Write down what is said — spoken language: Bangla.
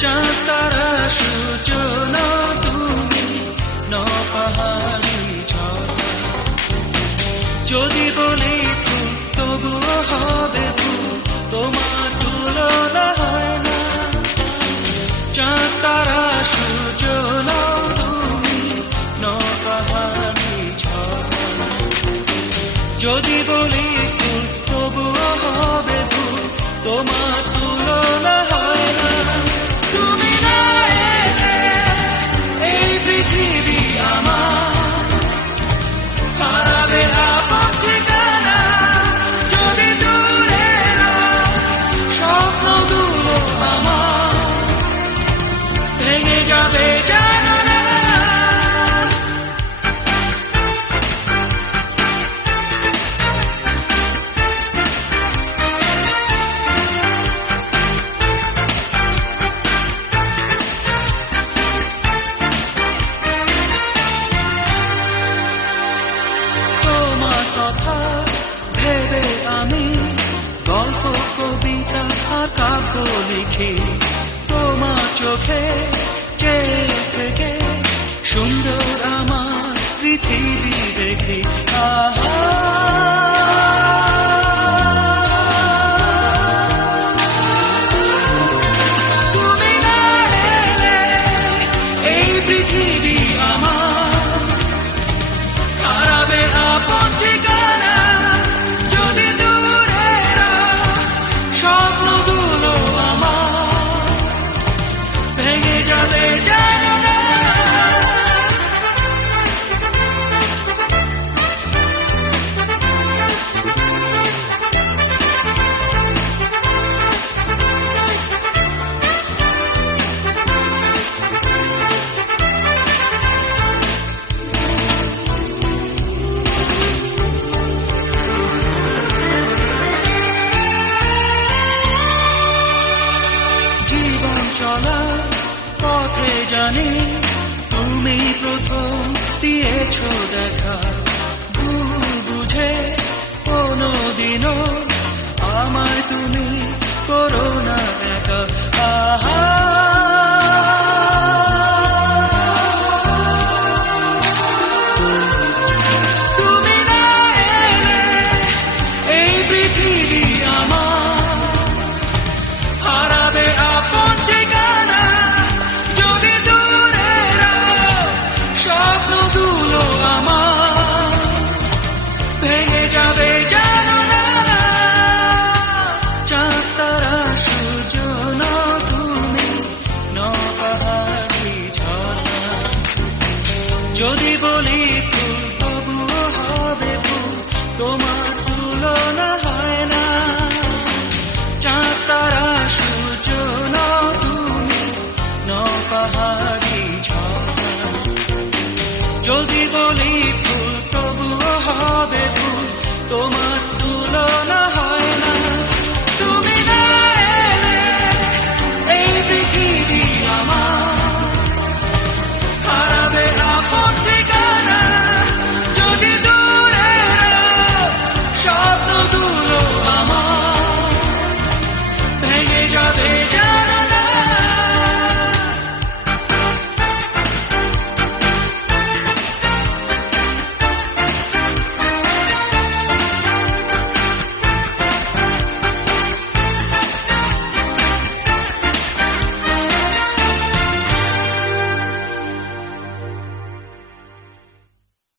চাঁদ তারা সূচনা তুমি নপাহাড়ি ঝর্ণা যদি বলি ফুল তবুও হবে ফুল তোমার তুলনা হয় না চাঁদ তারা সূচনা তুমি নপাহাড়ি ঝর্ণা যদি বলি ফুল তবুও হবে ফুল তোমার তুলনা হয় না তুমি না এলে এই পৃথিবী আমার হারাবে আপন ঠিকানা যদি দূরে স্বপ্নগুলো আমার ভেঙে যাবে জানো না কথা ভেবে আমি গল্প কবিতা আর কাব্য লিখি তোমার চোখে কে থেকে সুন্দর আমার পৃথিবী দেখি আহা তুমি না এলে এই পৃথিবী আমার হারাবে আপন ঠিকানা যদি দূরে স্বপ্নগুলো আমার ভেঙে যাবে জানো না চলা পথে জানি তুমি প্রথম দিয়েছ দেখা ভুল বুঝে কোনোদিনও আমায় তুমি করো না একা আহা তুমি না এলে এই পৃথিবী আমার হারাবে আপন ঠিকানা যদি দূরে স্বপ্নগুলো আমার ভেঙে যাবে জানো না চাঁদ তারা সূচনা তুমি নপাহাড়ি ঝর্ণা যদি বলি ফুল তবুও হবে ফুল তোমার তুলনা হয় না চাঁদ তারা সূচনা তুমি নপাহাড়ি ঝর্ণা যদি বলি ফুল তবুও হবে ফুল তোমার তুলনা হয় না তুমি না এলে এই পৃথিবী আমার হারাবে আপন ঠিকানা যদি দূরে স্বপ্নগুলো আমার ভেঙে যাবে